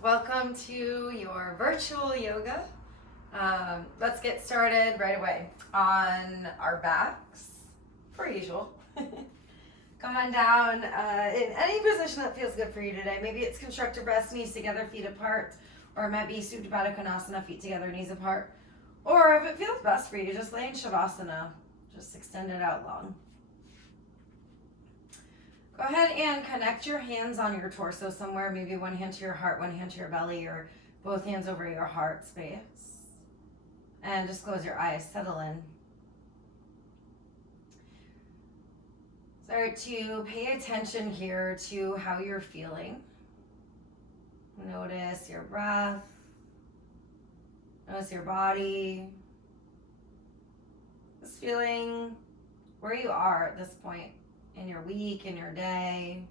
Welcome to your virtual yoga. Let's get started right away on our backs, per usual. Come on down in any position that feels good for you today. Maybe it's constructive rest, knees together, feet apart, or it might be Supta Baddha Konasana, feet together, knees apart. Or if it feels best for you, just lay in Shavasana. Just extend it out long. Go ahead and connect your hands on your torso somewhere, maybe one hand to your heart, one hand to your belly, or both hands over your heart space. And just close your eyes, settle in. Start to pay attention here to how you're feeling. Notice your breath. Notice your body. Just feeling where you are at this point in your week, in your day.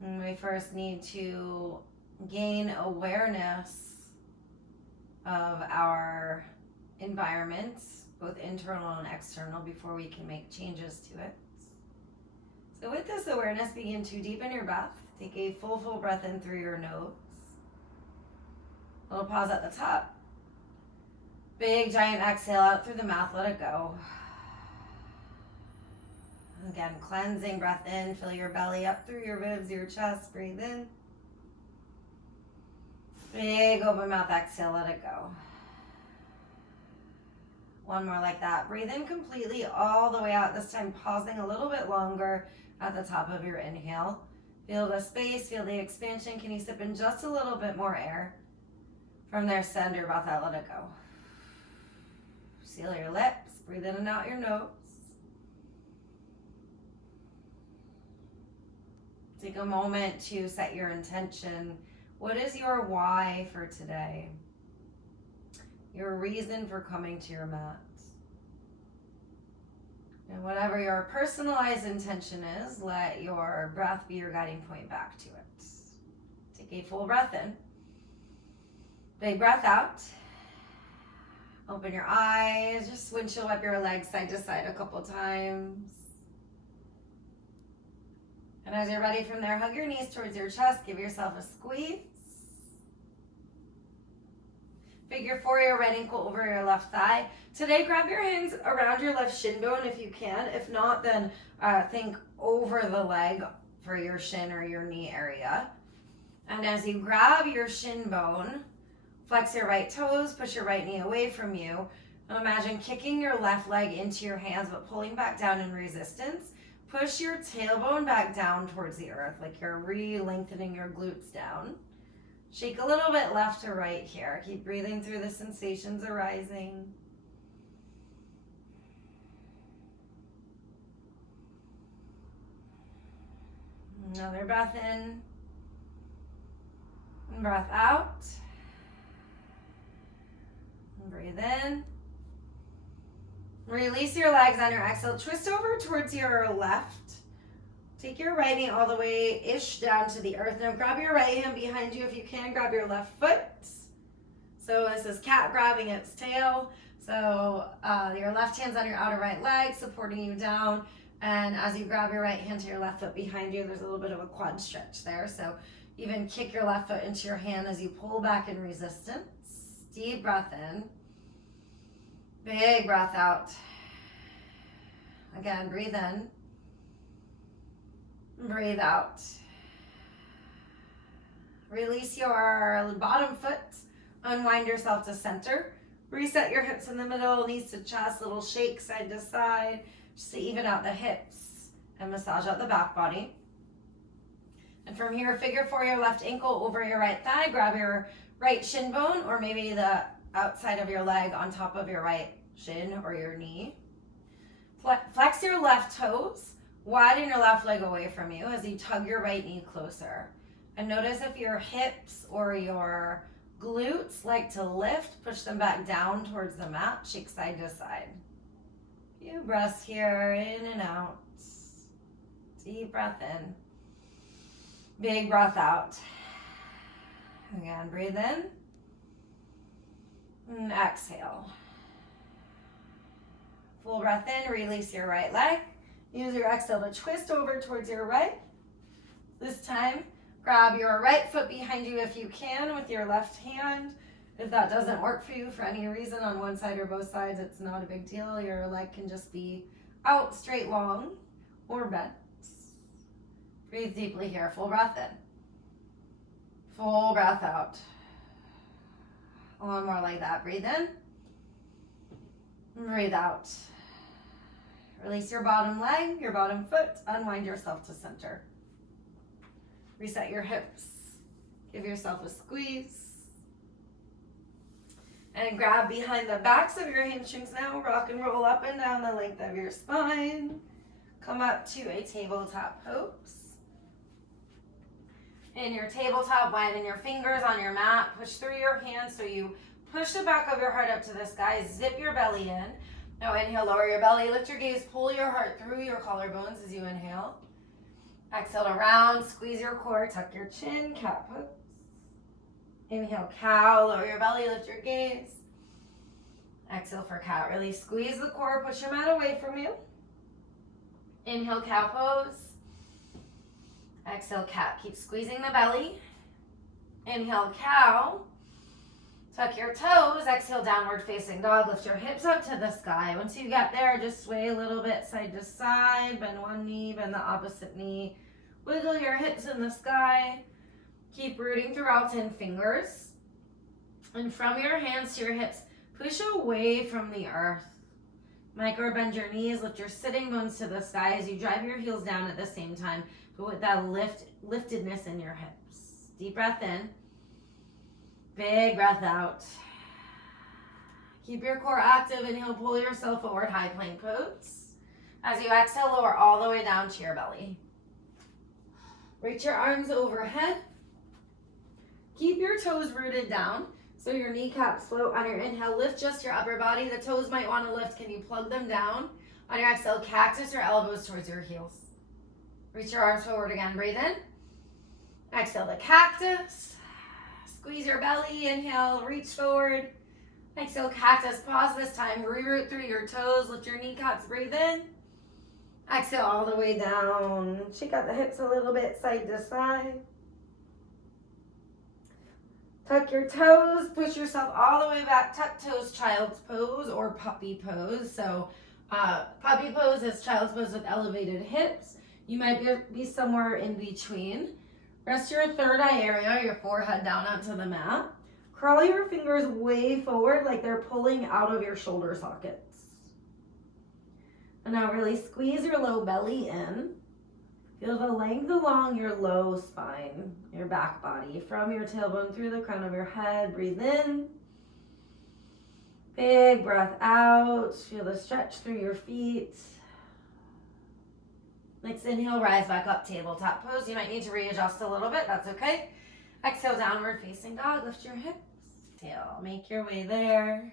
And we first need to gain awareness of our environment, both internal and external, before we can make changes to it. So with this awareness, begin to deepen your breath. Take a full breath in through your nose. A little pause at the top. Big giant exhale out through the mouth, let it go. Again, cleansing breath in, fill your belly up through your ribs, your chest, breathe in. Big open mouth exhale, let it go. One more like that. Breathe in completely all the way out, this time pausing a little bit longer at the top of your inhale. Feel the space, feel the expansion. Can you sip in just a little bit more air? From there, send your breath out, let it go. Seal your lips, breathe in and out your nose. Take a moment to set your intention. What is your why for today? Your reason for coming to your mat. And whatever your personalized intention is, let your breath be your guiding point back to it. Take a full breath in. Big breath out. Open your eyes. Just windshield wipe your legs side to side a couple times. And as you're ready from there, hug your knees towards your chest. Give yourself a squeeze. Figure four, your right ankle over your left thigh. Today, grab your hands around your left shin bone if you can. If not, then think over the leg for your shin or your knee area. And as you grab your shin bone, flex your right toes, push your right knee away from you. Now imagine kicking your left leg into your hands, but pulling back down in resistance. Push your tailbone back down towards the earth, like you're re-lengthening your glutes down. Shake a little bit left to right here. Keep breathing through the sensations arising. Another breath in. And breath out. And breathe in. Release your legs on your exhale. Twist over towards your left. Take your right knee all the way-ish down to the earth. Now grab your right hand behind you if you can. Grab your left foot. So this is cat grabbing its tail. So your left hand's on your outer right leg, supporting you down. And as you grab your right hand to your left foot behind you, there's a little bit of a quad stretch there. So even kick your left foot into your hand as you pull back in resistance. Deep breath in. Big breath out. Again, breathe in. Breathe out. Release your bottom foot. Unwind yourself to center. Reset your hips in the middle, knees to chest, little shake side to side, just to even out the hips and massage out the back body. And from here, figure four your left ankle over your right thigh. Grab your right shin bone or maybe the outside of your leg on top of your right shin or your knee. Flex your left toes. Widen your left leg away from you as you tug your right knee closer. And notice if your hips or your glutes like to lift, push them back down towards the mat, shake side to side. Few breaths here, in and out. Deep breath in. Big breath out. Again, breathe in. And exhale. Full breath in, release your right leg. Use your exhale to twist over towards your right. This time, grab your right foot behind you if you can with your left hand. If that doesn't work for you for any reason on one side or both sides, it's not a big deal. Your leg can just be out straight long or bent. Breathe deeply here. Full breath in. Full breath out. One more like that. Breathe in. Breathe out. Release your bottom leg, your bottom foot. Unwind yourself to center. Reset your hips. Give yourself a squeeze. And grab behind the backs of your hamstrings now. Rock and roll up and down the length of your spine. Come up to a tabletop pose. In your tabletop, widen your fingers on your mat. Push through your hands so you push the back of your heart up to the sky. Zip your belly in. Now inhale, lower your belly. Lift your gaze. Pull your heart through your collarbones as you inhale. Exhale to round. Squeeze your core. Tuck your chin. Cat pose. Inhale, cow. Lower your belly. Lift your gaze. Exhale for cat. Really squeeze the core. Push your mat away from you. Inhale, cow pose. Exhale, cat. Keep squeezing the belly. Inhale, cow. Tuck your toes. Exhale, downward facing dog. Lift your hips up to the sky. Once you get there, just sway a little bit side to side. Bend one knee, bend the opposite knee. Wiggle your hips in the sky. Keep rooting through all 10 fingers. And from your hands to your hips, push away from the earth. Micro bend your knees. Lift your sitting bones to the sky as you drive your heels down at the same time, but with that liftedness in your hips. Deep breath in. Big breath out. Keep your core active. Inhale, pull yourself forward, high plank pose. As you exhale, lower all the way down to your belly. Reach your arms overhead. Keep your toes rooted down so your kneecaps float. On your inhale, lift just your upper body. The toes might want to lift. Can you plug them down? On your exhale, cactus your elbows towards your heels. Reach your arms forward again. Breathe in. Exhale the cactus. Squeeze your belly. Inhale, reach forward. Exhale, cactus. Pause this time. Reroot through your toes. Lift your kneecaps. Breathe in. Exhale all the way down. Shake out the hips a little bit, side to side. Tuck your toes. Push yourself all the way back. Tuck toes, child's pose or puppy pose. So puppy pose is child's pose with elevated hips. You might be somewhere in between. Rest your third eye area, your forehead down onto the mat. Curl your fingers way forward like they're pulling out of your shoulder sockets. And now really squeeze your low belly in. Feel the length along your low spine, your back body, from your tailbone through the crown of your head. Breathe in. Big breath out. Feel the stretch through your feet. Next inhale, rise back up, tabletop pose. You might need to readjust a little bit. That's okay. Exhale, downward facing dog. Lift your hips. Exhale, make your way there.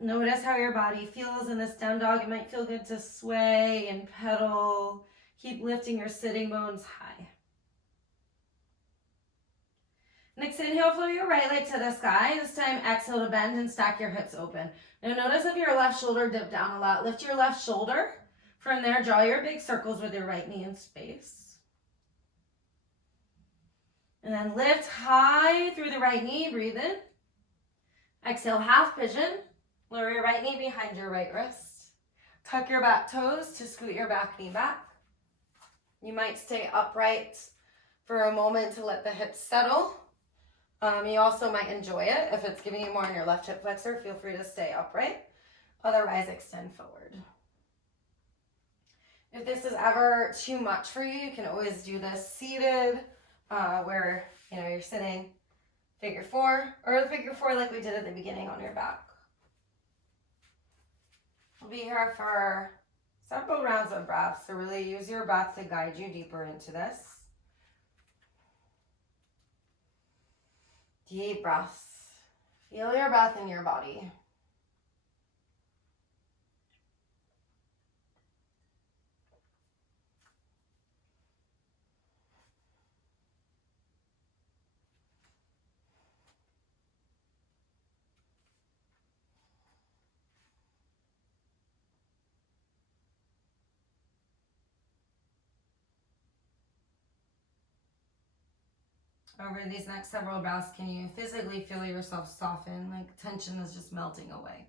Notice how your body feels in this down dog. It might feel good to sway and pedal. Keep lifting your sitting bones high. Next inhale, flow your right leg to the sky. This time, exhale to bend and stack your hips open. Now notice if your left shoulder dipped down a lot. Lift your left shoulder. From there, draw your big circles with your right knee in space. And then lift high through the right knee. Breathe in. Exhale, half pigeon. Lower your right knee behind your right wrist. Tuck your back toes to scoot your back knee back. You might stay upright for a moment to let the hips settle. You also might enjoy it. If it's giving you more in your left hip flexor, feel free to stay upright. Otherwise, extend forward. If this is ever too much for you, you can always do this seated, where you're sitting figure four, or the figure four like we did at the beginning on your back. We'll be here for several rounds of breath, so really use your breath to guide you deeper into this. Deep breaths. Feel your breath in your body. Over these next several breaths, can you physically feel yourself soften, like tension is just melting away?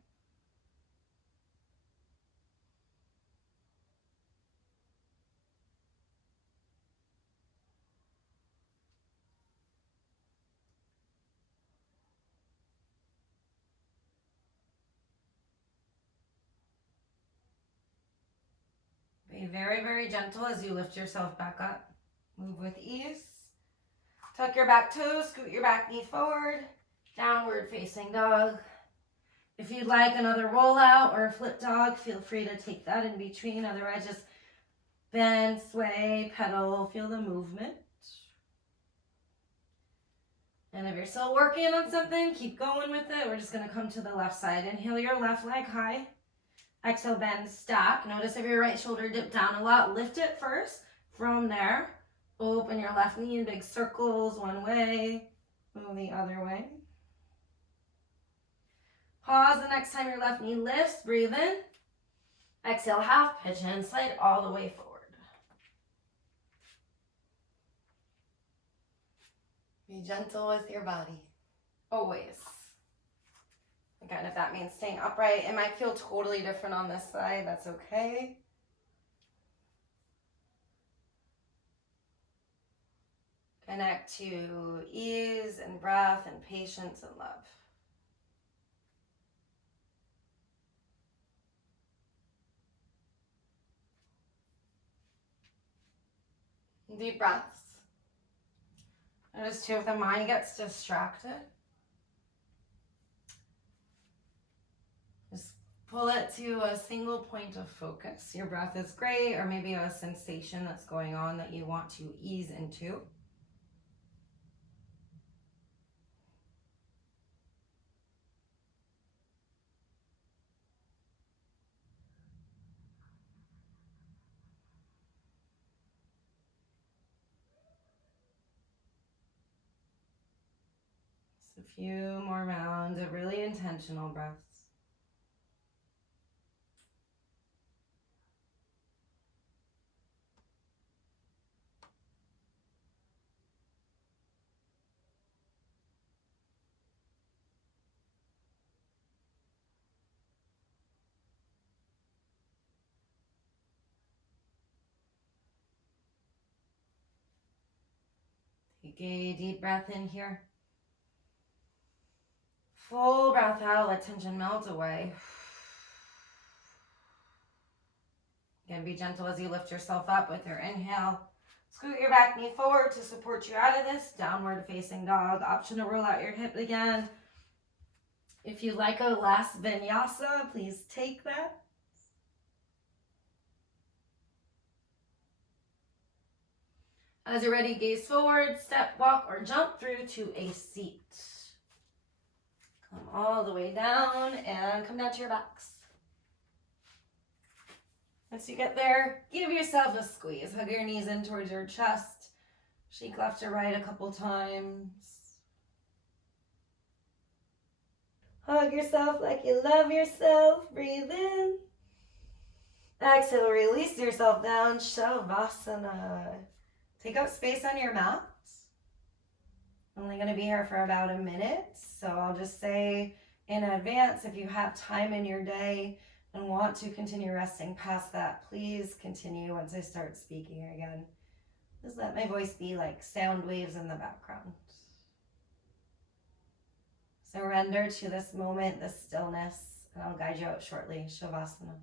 Be very, very gentle as you lift yourself back up. Move with ease. Tuck your back toes, scoot your back knee forward. Downward facing dog. If you'd like another rollout or a flip dog, feel free to take that in between. Otherwise, just bend, sway, pedal, feel the movement. And if you're still working on something, keep going with it. We're just going to come to the left side. Inhale your left leg high. Exhale, bend, stack. Notice if your right shoulder dipped down a lot, lift it first. From there, open your left knee in big circles one way, move the other way. Pause the next time your left knee lifts, breathe in. Exhale, half pitch and slide all the way forward. Be gentle with your body, always. Again, if that means staying upright, it might feel totally different on this side, that's okay. Connect to ease and breath and patience and love. Deep breaths. Notice too, if the mind gets distracted, just pull it to a single point of focus. Your breath is great, or maybe a sensation that's going on that you want to ease into. Just a few more rounds of really intentional breaths. Take a deep breath in here. Full breath out, let tension melt away. Again, be gentle as you lift yourself up with your inhale. Scoot your back knee forward to support you out of this. Downward facing dog. Option to roll out your hip again. If you'd like a last vinyasa, please take that. As you're ready, gaze forward, step, walk, or jump through to a seat. Come all the way down and come down to your backs. Once you get there, give yourself a squeeze. Hug your knees in towards your chest. Shake left to right a couple times. Hug yourself like you love yourself. Breathe in. Exhale, release yourself down. Shavasana. Take up space on your mat. Only going to be here for about a minute, so I'll just say in advance, if you have time in your day and want to continue resting past that, please continue once I start speaking again. Just let my voice be like sound waves in the background. Surrender to this moment, this stillness, and I'll guide you out shortly. Shavasana.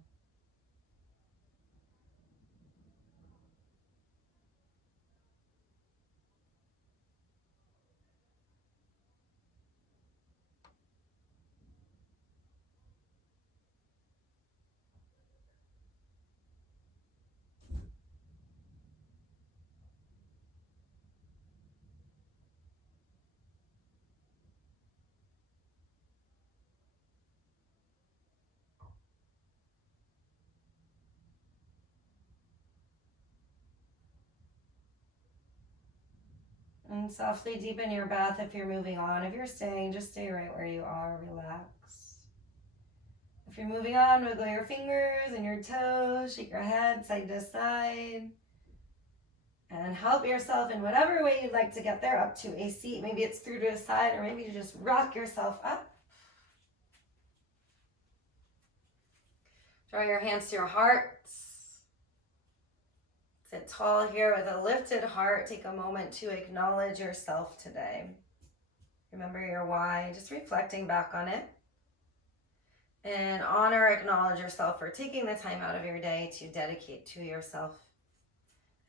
And softly deepen your breath if you're moving on. If you're staying, just stay right where you are. Relax. If you're moving on, wiggle your fingers and your toes. Shake your head side to side. And help yourself in whatever way you'd like to get there, up to a seat. Maybe it's through to a side, or maybe you just rock yourself up. Draw your hands to your heart. Sit tall here with a lifted heart. Take a moment to acknowledge yourself today. Remember your why, just reflecting back on it. And honor, acknowledge yourself for taking the time out of your day to dedicate to yourself.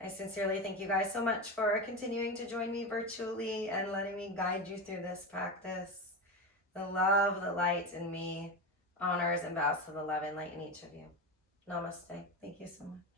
I sincerely thank you guys so much for continuing to join me virtually and letting me guide you through this practice. The love, the light in me honors and bows to the love and light in each of you. Namaste. Thank you so much.